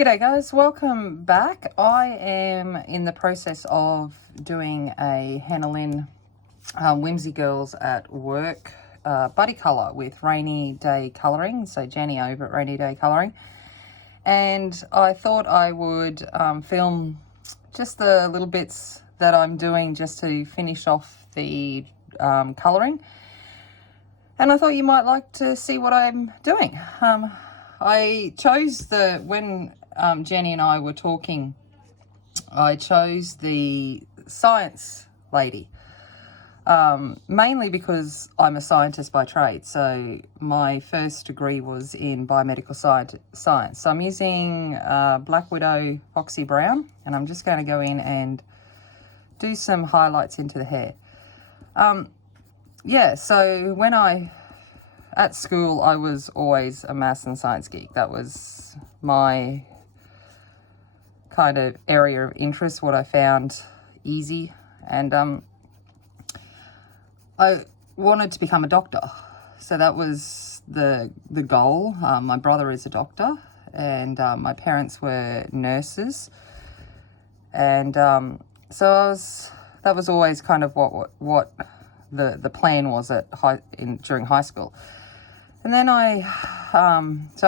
G'day guys, welcome back. I am in the process of doing a Lynn Whimsy Girls at Work buddy colour with Rainy Day Colouring, so Jenny over at Rainy Day Colouring. And I thought I would film just the little bits that I'm doing just to finish off the colouring. And I thought you might like to see what I'm doing. I chose when Jenny and I were talking, I chose the science lady, mainly because I'm a scientist by trade. So my first degree was in biomedical science. So I'm using Black Widow Foxy Brown, and I'm just going to go in and do some highlights into the hair. Yeah, so at school, I was always a maths and science geek. That was my kind of area of interest, what I found easy. And I wanted to become a doctor. So that was the goal. My brother is a doctor, and my parents were nurses. And so that was always kind of what the plan was during high school. And then I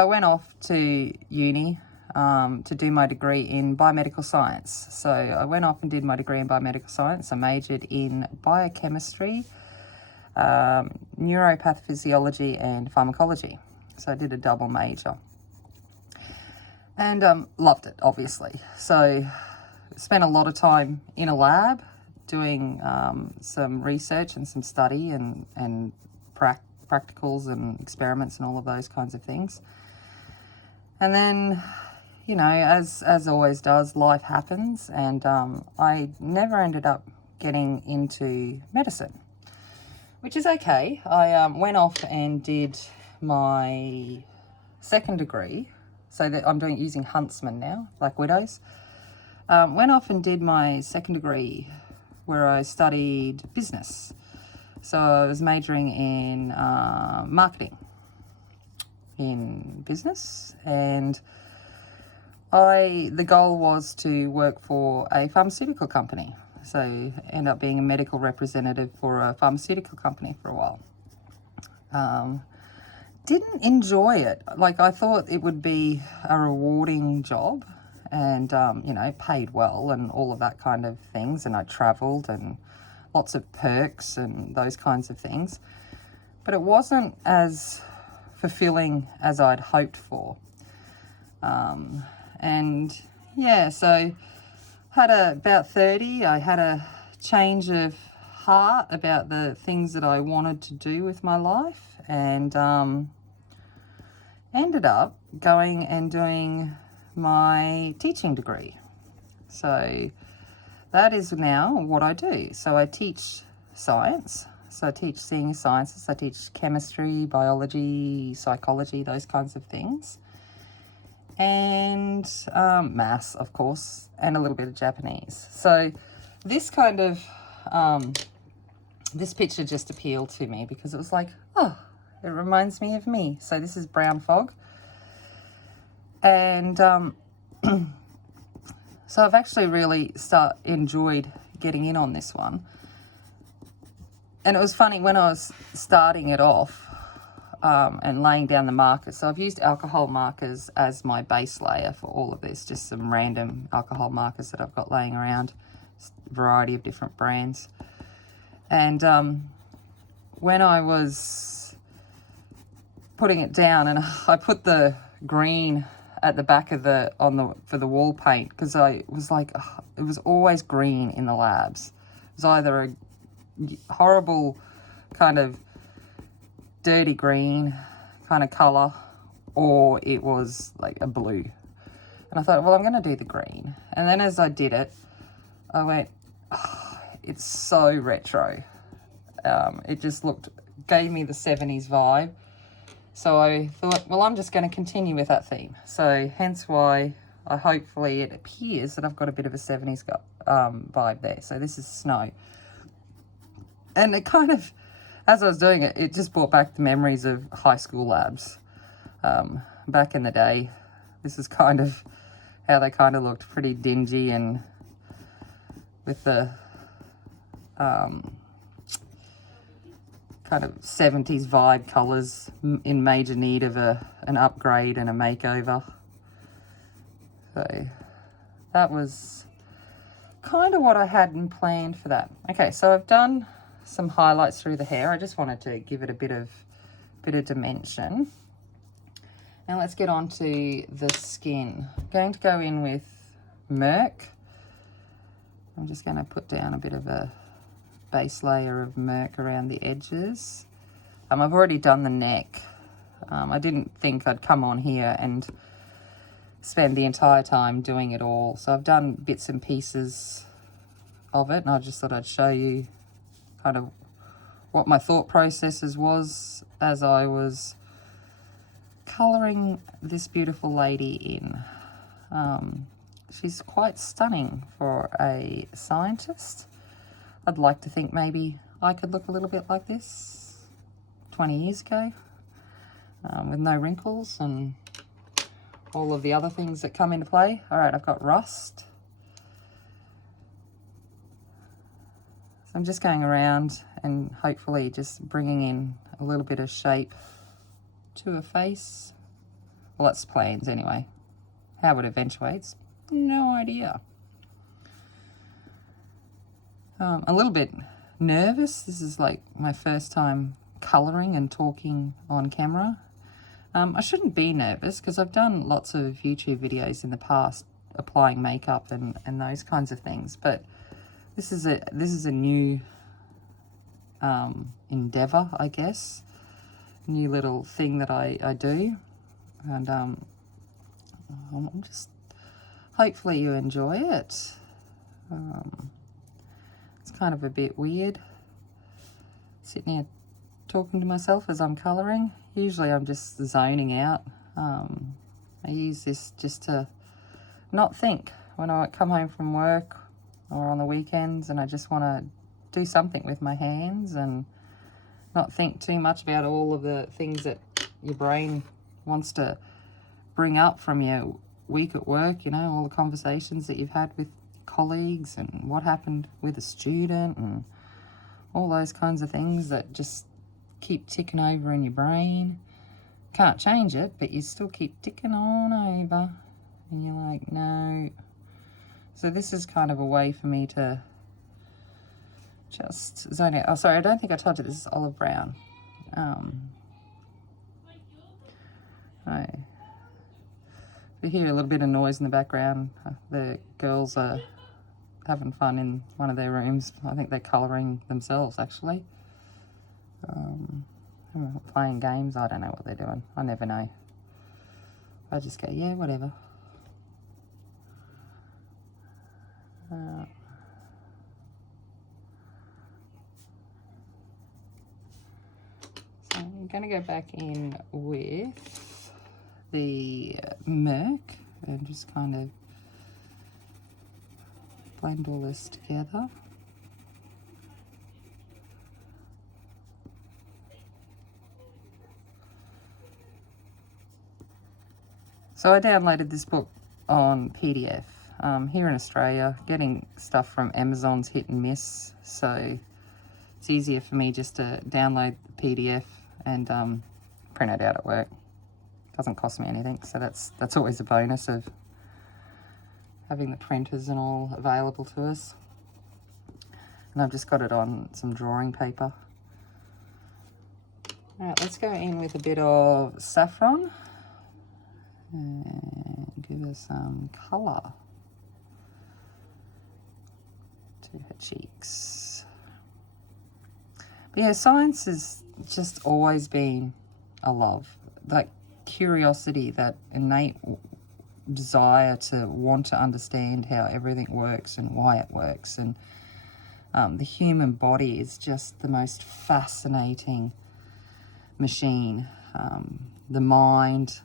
went off to uni to do my degree in biomedical science. So I went off and did my degree in biomedical science. I majored in biochemistry, neuropathophysiology, and pharmacology. So I did a double major. And loved it, obviously. So spent a lot of time in a lab doing some research and some study and practicals and experiments and all of those kinds of things. And then, you know, as always does, life happens, and I never ended up getting into medicine, which is okay. I went off and did my second degree, so that I'm using Huntsman now, Black Widows. Went off and did my second degree where I studied business. So I was majoring in marketing in business, and the goal was to work for a pharmaceutical company. So end up being a medical representative for a pharmaceutical company for a while. Didn't enjoy it. Like, I thought it would be a rewarding job and, you know, paid well and all of that kind of things. And I travelled and lots of perks and those kinds of things. But it wasn't as fulfilling as I'd hoped for. And yeah, so about 30, I had a change of heart about the things that I wanted to do with my life, and ended up going and doing my teaching degree. So that is now what I do. So I teach science. So I teach senior sciences. I teach chemistry, biology, psychology, those kinds of things. And maths, of course, and a little bit of Japanese. So this kind of, this picture just appealed to me because it was like, oh, it reminds me of me. So this is Brown Fog. And so I've actually really enjoyed getting in on this one. And it was funny when I was starting it off and laying down the markers. So I've used alcohol markers as my base layer for all of this, just some random alcohol markers that I've got laying around, a variety of different brands. And when I was putting it down, and I put the green at the back of for the wall paint, because I was like, it was always green in the labs. It was either a horrible kind of dirty green kind of color, or it was like a blue. And I thought, well, I'm going to do the green. And then as I did it, I went, oh, it's so retro. It just gave me the 70s vibe. So I thought, well, I'm just going to continue with that theme. So hence why hopefully it appears that I've got a bit of a 70s vibe there. So this is snow. And it kind of, as I was doing it, it just brought back the memories of high school labs. Back in the day, this is kind of how they kind of looked pretty dingy and with the kind of 70s vibe colours in major need of an upgrade and a makeover. So that was kind of what I had planned for that. Okay, so I've done some highlights through the hair. I just wanted to give it a bit of dimension. Now let's get on to the skin. I'm going to go in with Merc. I'm just going to put down a bit of a base layer of Merc around the edges. I've already done the neck. I didn't think I'd come on here and spend the entire time doing it all. So I've done bits and pieces of it, and I just thought I'd show you kind of what my thought processes was as I was colouring this beautiful lady in. She's quite stunning for a scientist. I'd like to think maybe I could look a little bit like this 20 years ago, with no wrinkles and all of the other things that come into play. All right, I've got rust. So I'm just going around and hopefully just bringing in a little bit of shape to a face. Well, that's plans anyway. How it eventuates, no idea. A little bit nervous. This is like my first time colouring and talking on camera. I shouldn't be nervous because I've done lots of YouTube videos in the past applying makeup and those kinds of things, but this is a new endeavour, I guess. New little thing that I do, and I'm just hopefully you enjoy it. It's kind of a bit weird sitting here talking to myself as I'm colouring. Usually I'm just zoning out. I use this just to not think when I come home from work or on the weekends, and I just want to do something with my hands and not think too much about all of the things that your brain wants to bring up from your week at work, you know, all the conversations that you've had with colleagues and what happened with a student and all those kinds of things that just keep ticking over in your brain. Can't change it, but you still keep ticking on over and you're like, no. So this is kind of a way for me to just zone out. Oh, sorry, I don't think I told you this is olive brown. We hear a little bit of noise in the background. The girls are having fun in one of their rooms. I think they're colouring themselves, actually. Playing games. I don't know what they're doing. I never know. I just go, yeah, whatever. So I'm going to go back in with the Merc and just kind of blend all this together. So I downloaded this book on PDF. Here in Australia, getting stuff from Amazon's hit and miss, so it's easier for me just to download the PDF and print it out at work. Doesn't cost me anything, so that's always a bonus of having the printers and all available to us. And I've just got it on some drawing paper. All right, let's go in with a bit of saffron and give her some colour to her cheeks. But yeah, science has just always been a love. That curiosity, that innate desire to want to understand how everything works and why it works. And the human body is just the most fascinating machine. The mind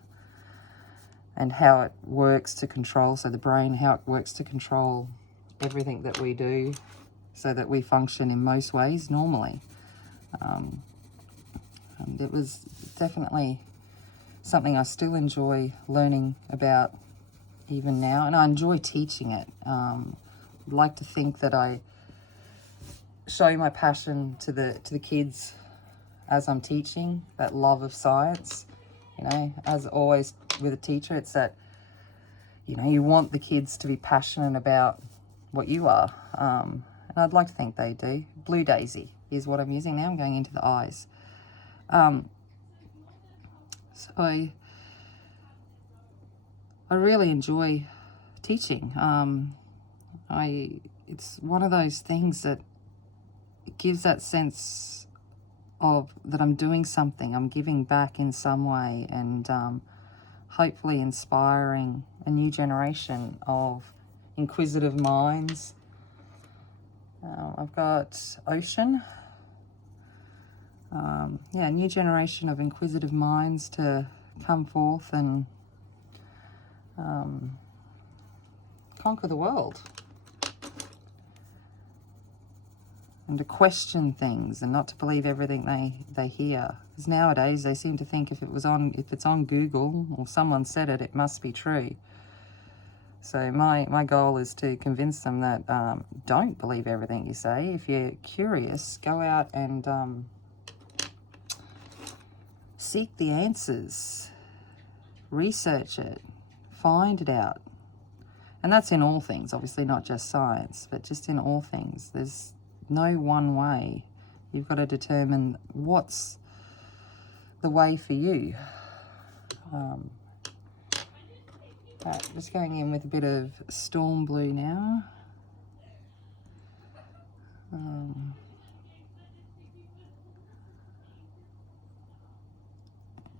and how it works to control, so the brain, how it works to control everything that we do so that we function in most ways normally. And it was definitely something I still enjoy learning about even now, and I enjoy teaching it. I'd like to think that I show my passion to the kids as I'm teaching, that love of science. You know, as always with a teacher, it's that, you know, you want the kids to be passionate about what you are. And I'd like to think they do. Blue Daisy is what I'm using now. I'm going into the eyes. So I really enjoy teaching. It's one of those things that gives that sense of that I'm doing something, I'm giving back in some way, and hopefully inspiring a new generation of inquisitive minds. I've got Ocean. Yeah, a new generation of inquisitive minds to come forth and conquer the world. And to question things and not to believe everything they hear. Because nowadays they seem to think if it's on Google or someone said it, it must be true. So my goal is to convince them that don't believe everything you say. If you're curious, go out and seek the answers, research it, find it out. And that's in all things, obviously not just science, but just in all things. There's no one way. You've got to determine what's the way for you. Right, just going in with a bit of Storm Blue now.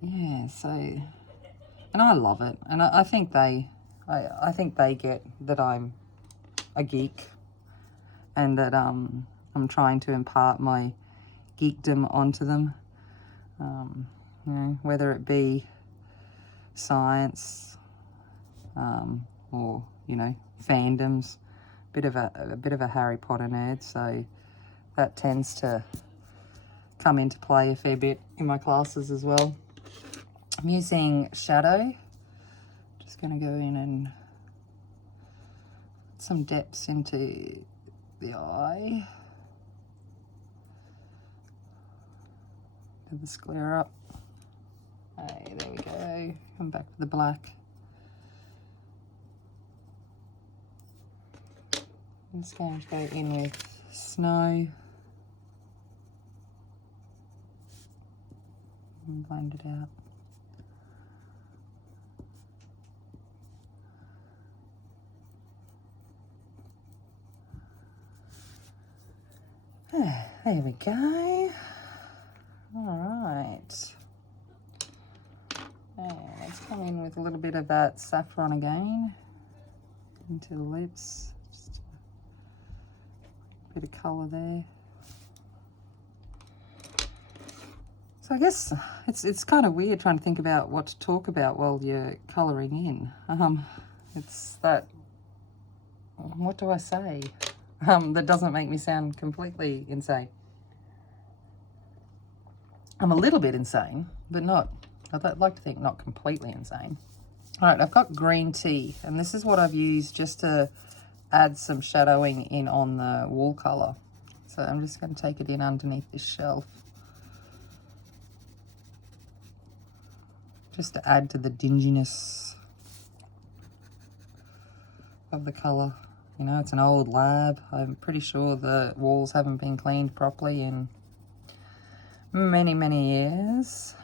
Yeah, so, and I love it, and I think I think they get that I'm a geek, and that I'm trying to impart my geekdom onto them. You know, whether it be science, or, you know, fandoms. A bit of a Harry Potter nerd, so that tends to come into play a fair bit in my classes as well. I'm using Shadow. Just going to go in and put some depths into the eye. Get the square up. Hey, there we go. Come back with the black. I'm just going to go in with Snow and blend it out. There we go. All right. And let's come in with a little bit of that saffron again into the lips. Just a bit of colour there. So I guess it's kind of weird trying to think about what to talk about while you're colouring in. It's that, what do I say? That doesn't make me sound completely insane. I'm a little bit insane, but not, I'd like to think not completely insane. All right, I've got green tea, and this is what I've used just to add some shadowing in on the wall colour. So I'm just going to take it in underneath this shelf, just to add to the dinginess of the colour. You know, it's an old lab. I'm pretty sure the walls haven't been cleaned properly in many, many years,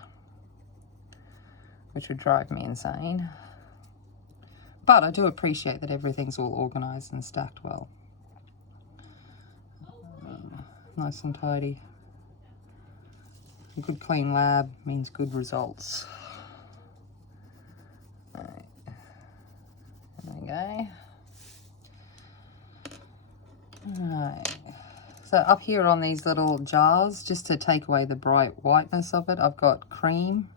which would drive me insane. But I do appreciate that everything's all organised and stacked well. Nice and tidy. A good clean lab means good results. All right. There we go. Alright, so up here on these little jars, just to take away the bright whiteness of it, I've got cream.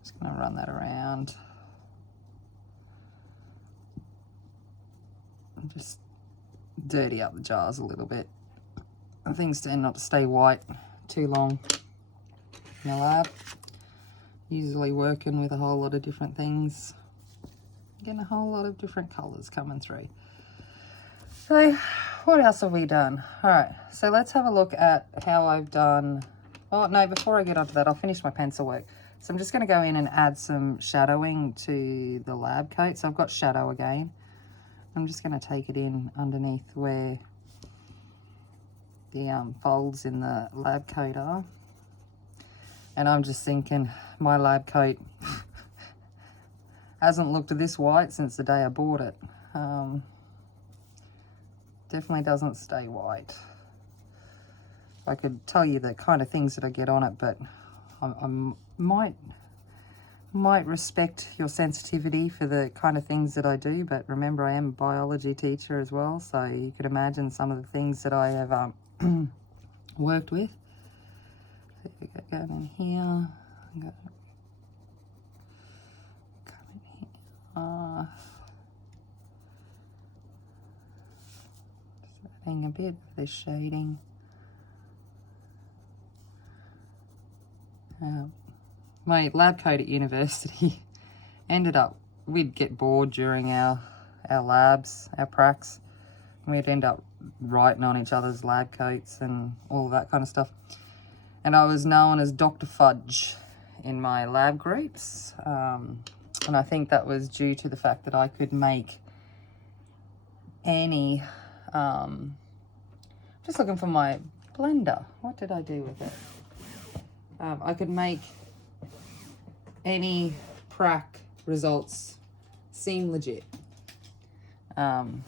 Just going to run that around. And just dirty up the jars a little bit. And things tend not to stay white too long in the lab. Usually working with a whole lot of different things. Getting a whole lot of different colours coming through. So what else have we done? All right, so let's have a look at how I've done. Oh no, before I get onto that, I'll finish my pencil work. So I'm just going to go in and add some shadowing to the lab coat. So I've got shadow again. I'm just going to take it in underneath where the folds in the lab coat are. And I'm just thinking my lab coat hasn't looked this white since the day I bought it. Definitely doesn't stay white. I could tell you the kind of things that I get on it, but I might respect your sensitivity for the kind of things that I do. But remember, I am a biology teacher as well, so you could imagine some of the things that I have worked with. So we got going in here. I'm going to come in here. Just adding a bit of this shading. My lab coat at university ended up, we'd get bored during our labs, our pracs, and we'd end up writing on each other's lab coats and all of that kind of stuff. And I was known as Dr. Fudge in my lab groups, and I think that was due to the fact that I could make any, just looking for my blender. What did I do with it? I could make any prac results seem legit. Kind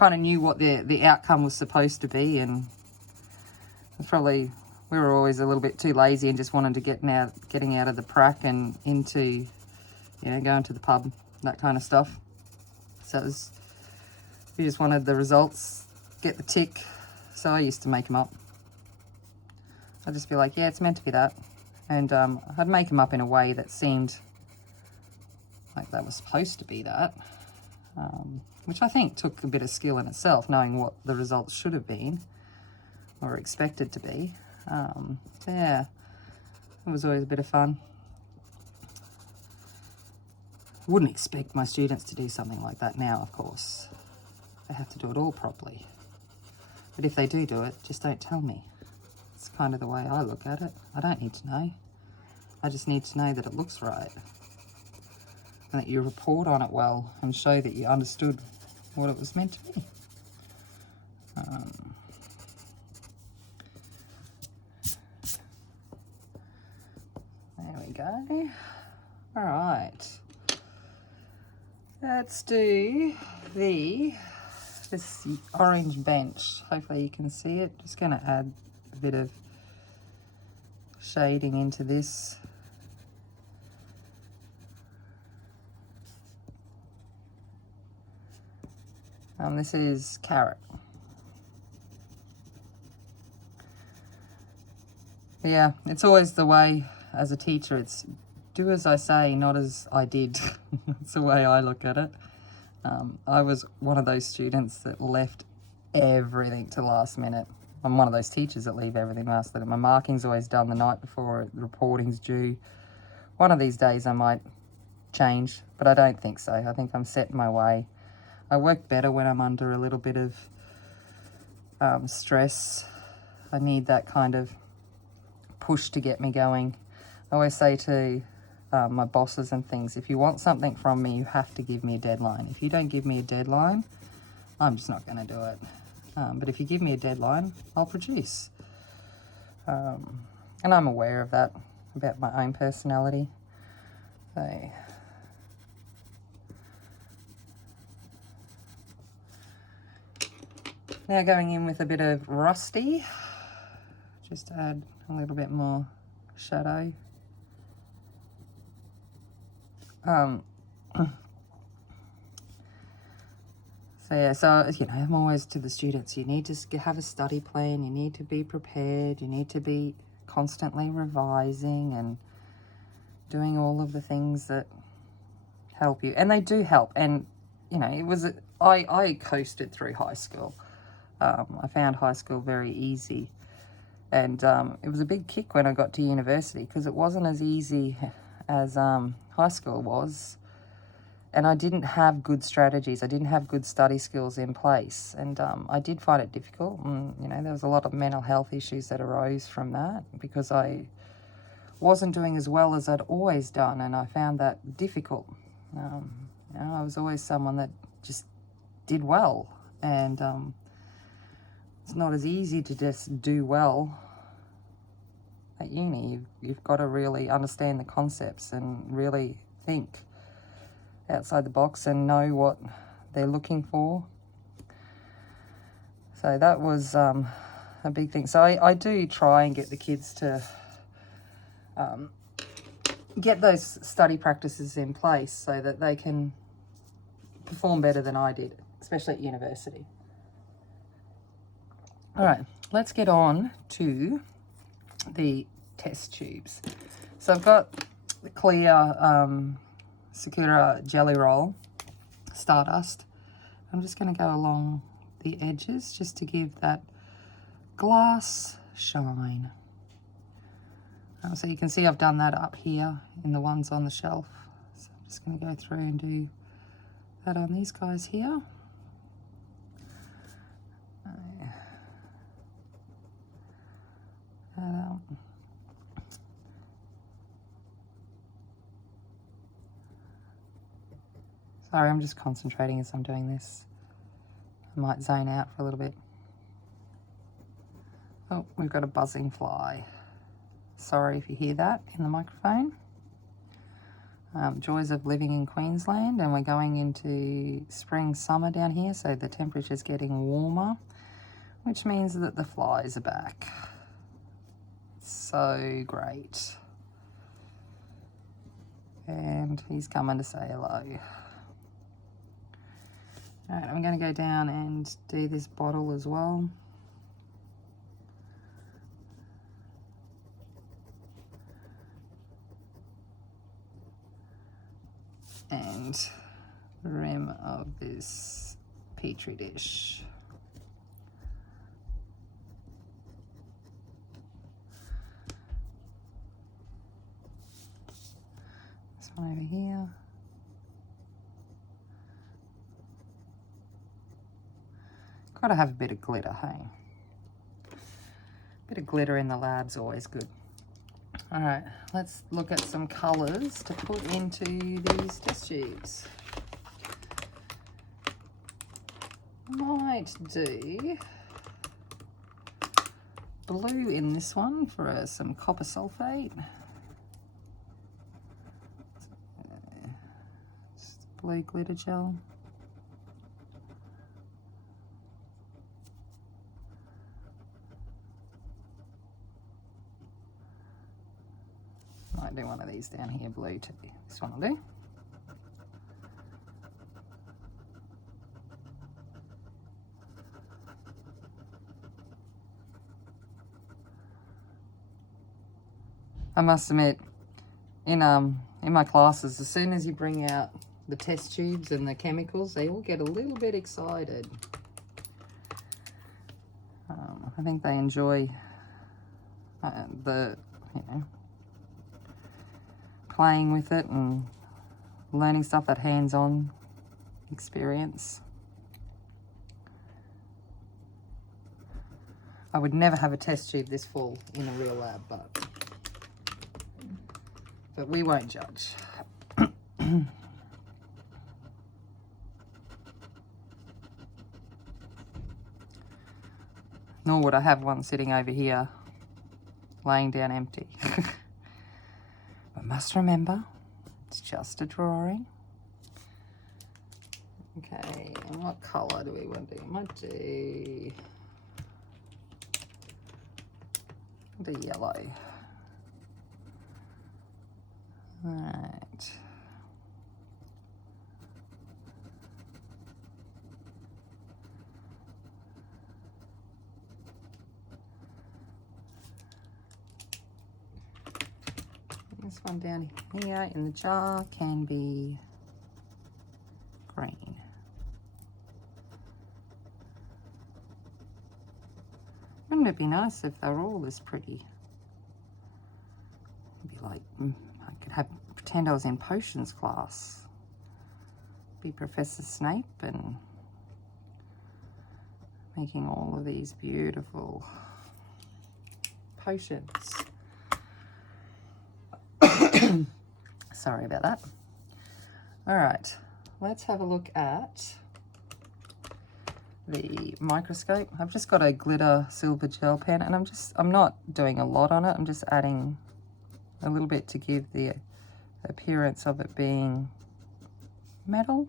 of knew what the outcome was supposed to be, and probably we were always a little bit too lazy and just wanted to getting out of the prac and into, you know, going to the pub, that kind of stuff. So we just wanted the results, get the tick. So I used to make them up. I'd just be like, yeah, it's meant to be that. And I'd make them up in a way that seemed like that was supposed to be that. Which I think took a bit of skill in itself, knowing what the results should have been or expected to be. So yeah, it was always a bit of fun. Wouldn't expect my students to do something like that now, of course. They have to do it all properly. But if they do it, just don't tell me. It's kind of the way I look at it. I don't need to know. I just need to know that it looks right. And that you report on it well and show that you understood what it was meant to be. There we go. All right. Let's do this orange bench. Hopefully you can see it. Just going to add a bit of shading into this. This is carrot. Yeah, it's always the way as a teacher. It's do as I say, not as I did. That's the way I look at it. I was one of those students that left everything to last minute. I'm one of those teachers that leave everything last minute. My marking's always done the night before the reporting's due. One of these days I might change, but I don't think so. I think I'm set in my way. I work better when I'm under a little bit of stress. I need that kind of push to get me going. I always say to my bosses and things, if you want something from me, you have to give me a deadline. If you don't give me a deadline, I'm just not going to do it. But if you give me a deadline, I'll produce. And I'm aware of that, about my own personality. So, now going in with a bit of rusty, just to add a little bit more shadow. So yeah, so you know, I'm always to the students, you need to have a study plan, you need to be prepared, you need to be constantly revising and doing all of the things that help you. And they do help. And, you know, it was, I coasted through high school. I found high school very easy. And it was a big kick when I got to university because it wasn't as easy as high school was. and I didn't have good strategies. I didn't have good study skills in place, and I did find it difficult. And, you know, there was a lot of mental health issues that arose from that because I wasn't doing as well as I'd always done, and I found that difficult. You know, I was always someone that just did well, and it's not as easy to just do well at uni. You've got to really understand the concepts and really think outside the box and know what they're looking for. So that was a big thing. So I do try and get the kids to get those study practices in place so that they can perform better than I did, especially at university. All right, let's get on to the test tubes. So I've got the clear Sakura Jelly Roll Stardust. I'm just going to go along the edges just to give that glass shine. So you can see I've done that up here in the ones on the shelf. So I'm just going to go through and do that on these guys here. Sorry, I'm just concentrating as I'm doing this. I might zone out for a little bit. Oh, we've got a buzzing fly. Sorry if you hear that in the microphone. Joys of living in Queensland, and we're going into spring, summer down here, so the temperature's getting warmer, which means that the flies are back. So great. And he's coming to say hello. All right, I'm going to go down and do this bottle as well. And the rim of this petri dish. This one over here. Gotta have a bit of glitter, hey? Bit of glitter in the lab's always good. All right, let's look at some colours to put into these test tubes. Might do blue in this one for some copper sulfate. Just blue glitter gel. Might do one of these down here, blue too. This one will do. I must admit, in my classes, as soon as you bring out the test tubes and the chemicals, they all get a little bit excited. I think they enjoy playing with it and learning stuff, that hands-on experience. I would never have a test tube this full in a real lab, but we won't judge. Nor would I have one sitting over here laying down empty. But must remember, it's just a drawing. Okay, and what colour do we want to do? I might do the yellow. Right. This one down here in the jar can be green. Wouldn't it be nice if they were all this pretty? It'd be like, I could pretend I was in potions class. be Professor Snape and making all of these beautiful potions. Sorry about that. All right, let's have a look at the microscope. I've just got a glitter silver gel pen, and I'm not doing a lot on it. I'm just adding a little bit to give the appearance of it being metal.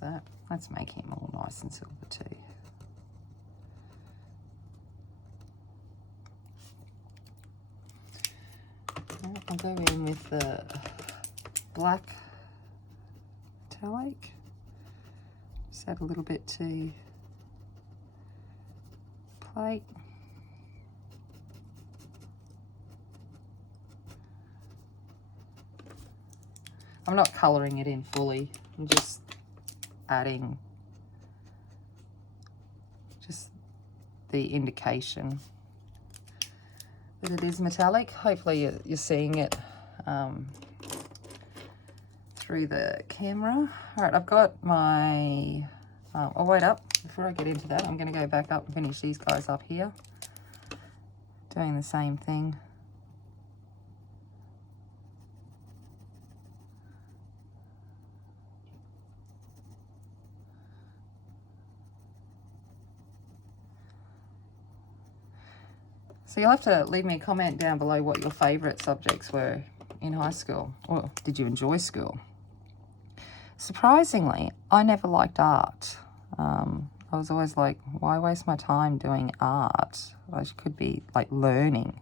That. Let's make him all nice and silver too. I'll go in with the black metallic. Just add a little bit to plate. I'm not colouring it in fully. I'm just adding just the indication that it is metallic. Hopefully you're seeing it through the camera. All right, I've got my, oh wait up, before I get into that, I'm gonna go back up and finish these guys up here. Doing the same thing. So you'll have to leave me a comment down below what your favourite subjects were in high school, or did you enjoy school? Surprisingly, I never liked art. I was always like, why waste my time doing art? I could be like learning.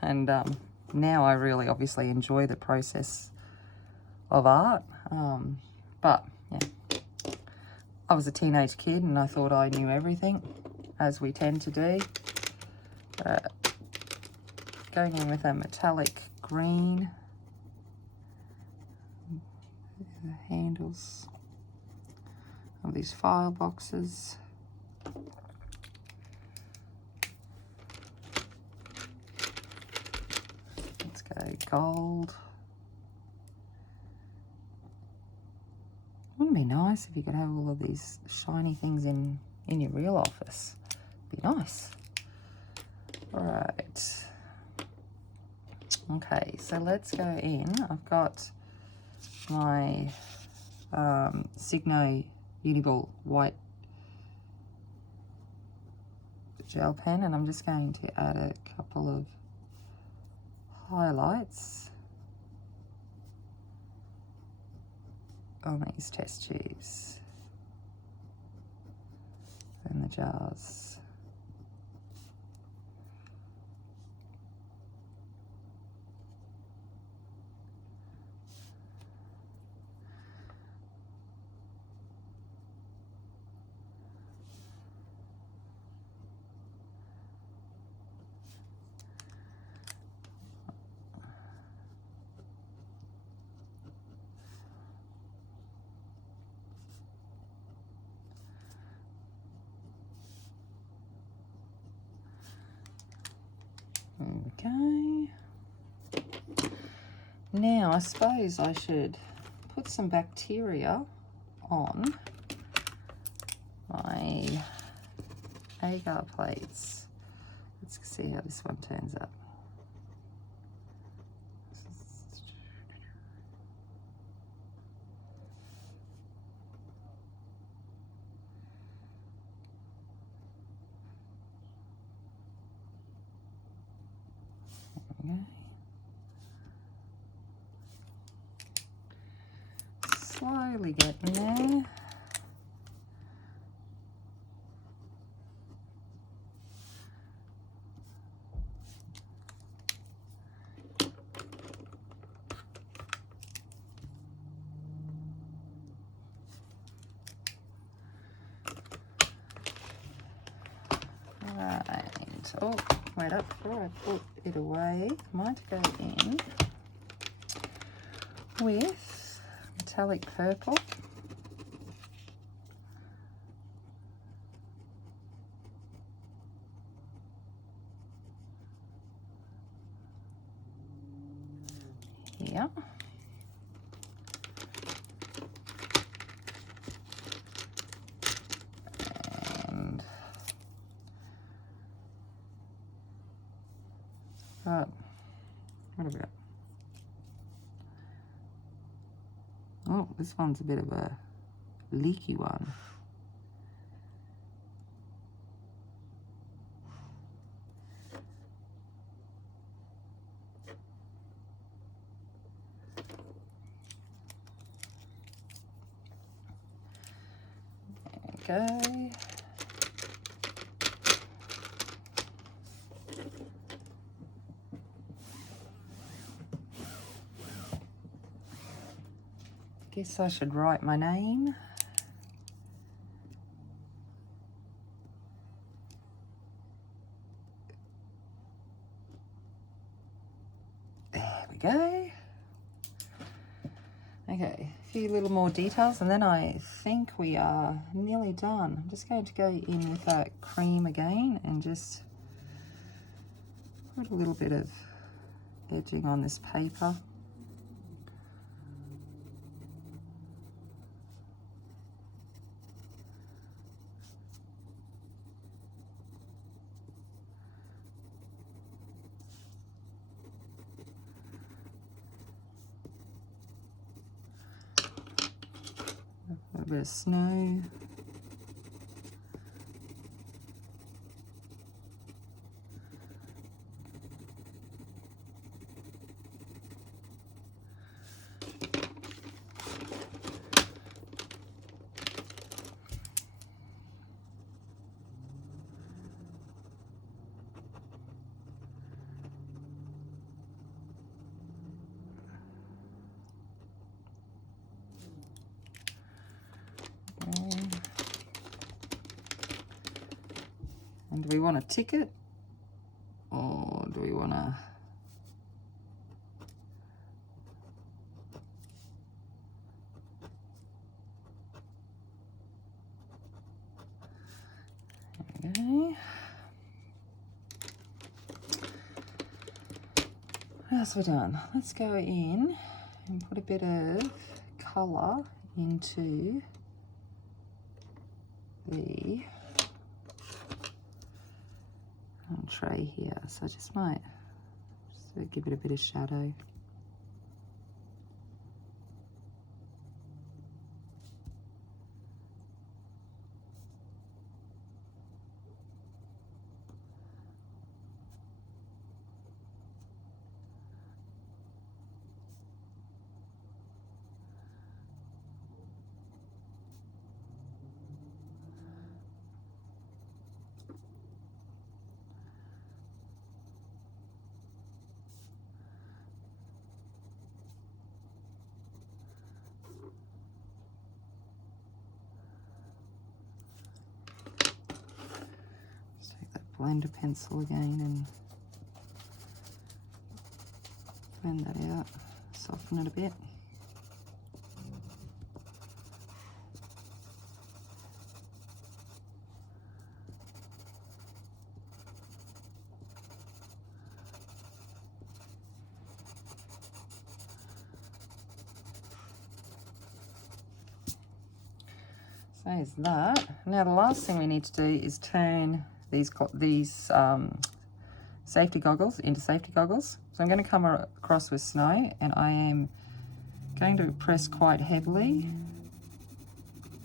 And now I really obviously enjoy the process of art. But yeah, I was a teenage kid and I thought I knew everything, as we tend to do. Going in with a metallic green. The handles of these file boxes. Let's go gold. Wouldn't it be nice if you could have all of these shiny things in your real office? Be nice. All right. Okay, so let's go in. I've got my Signo Uniball white gel pen, and I'm just going to add a couple of highlights on these test tubes and the jars. Okay. Now I suppose I should put some bacteria on my agar plates. Let's see how this one turns up. Okay. Slowly getting there. And, oh, wait up, before I put it away, I might go in with metallic purple. Here. And right, what have we got? Oh, this one's a bit of a leaky one. There we go. Guess I should write my name. There we go. Okay, a few little more details and then I think we are nearly done. I'm just going to go in with that cream again and just put a little bit of edging on this paper. A little bit of snow. And do we want to tick it or do we want to okay. What else have we done? Let's go in and put a bit of colour into the tray here, so I just might give it a bit of shadow. Blender pencil again and blend that out, soften it a bit. So is that. Now the last thing we need to do is turn these safety goggles into safety goggles. So I'm going to come across with snow and I am going to press quite heavily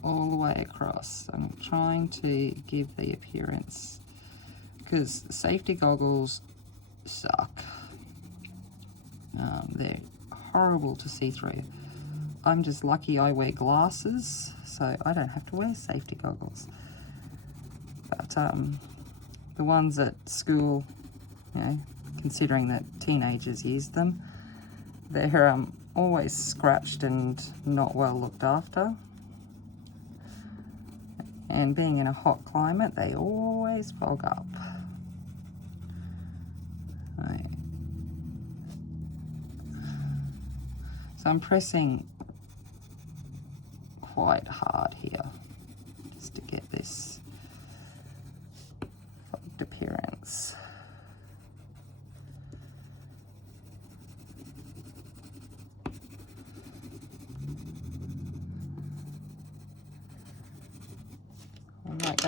all the way across. I'm trying to give the appearance because safety goggles suck. They're horrible to see through. I'm just lucky I wear glasses, so I don't have to wear safety goggles. But the ones at school, you know, considering that teenagers use them, they're always scratched and not well looked after. And being in a hot climate, they always fog up. Right. So I'm pressing quite hard here just to get this fogged appearance. I might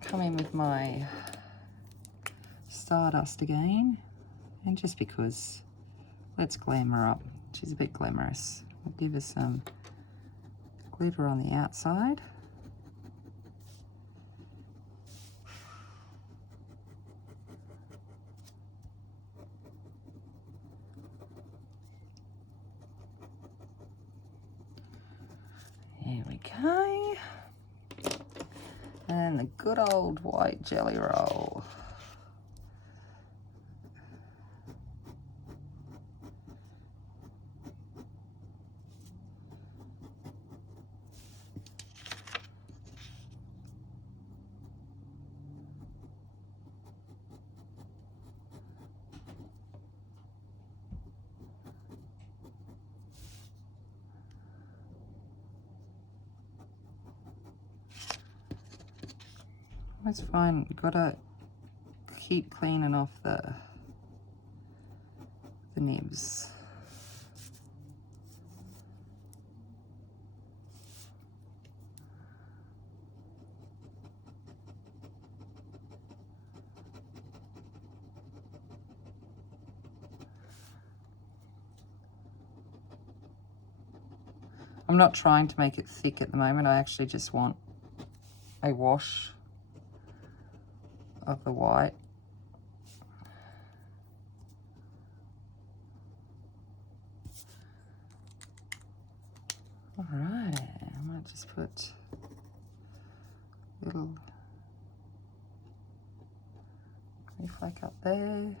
come in with my Stardust again, and just because, let's glam her up. She's a bit glamorous. We'll give her some glitter on the outside. There we go. And the good old white jelly roll. It's fine, gotta keep cleaning off the nibs. I'm not trying to make it thick at the moment. I actually just want a wash of the white. All right, I might just put a little clay flake up there.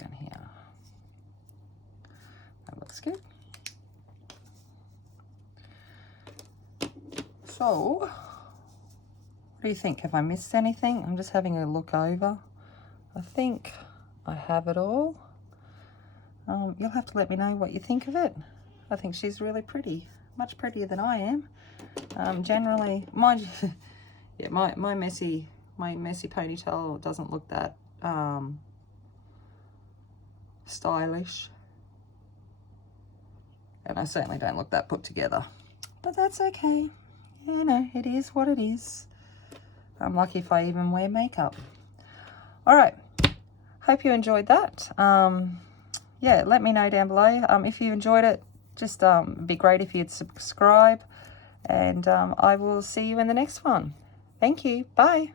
Down here. That looks good. So, what do you think? Have I missed anything? I'm just having a look over. I think I have it all. You'll have to let me know what you think of it. I think she's really pretty, much prettier than I am. Generally, mind you, yeah, my messy ponytail doesn't look that stylish, and I certainly don't look that put together, but that's okay. You know, it is what it is. I'm lucky if I even wear makeup. All right, hope you enjoyed that. Yeah, let me know down below if you enjoyed it. Just it'd be great if you'd subscribe, and I will see you in the next one. Thank you. Bye.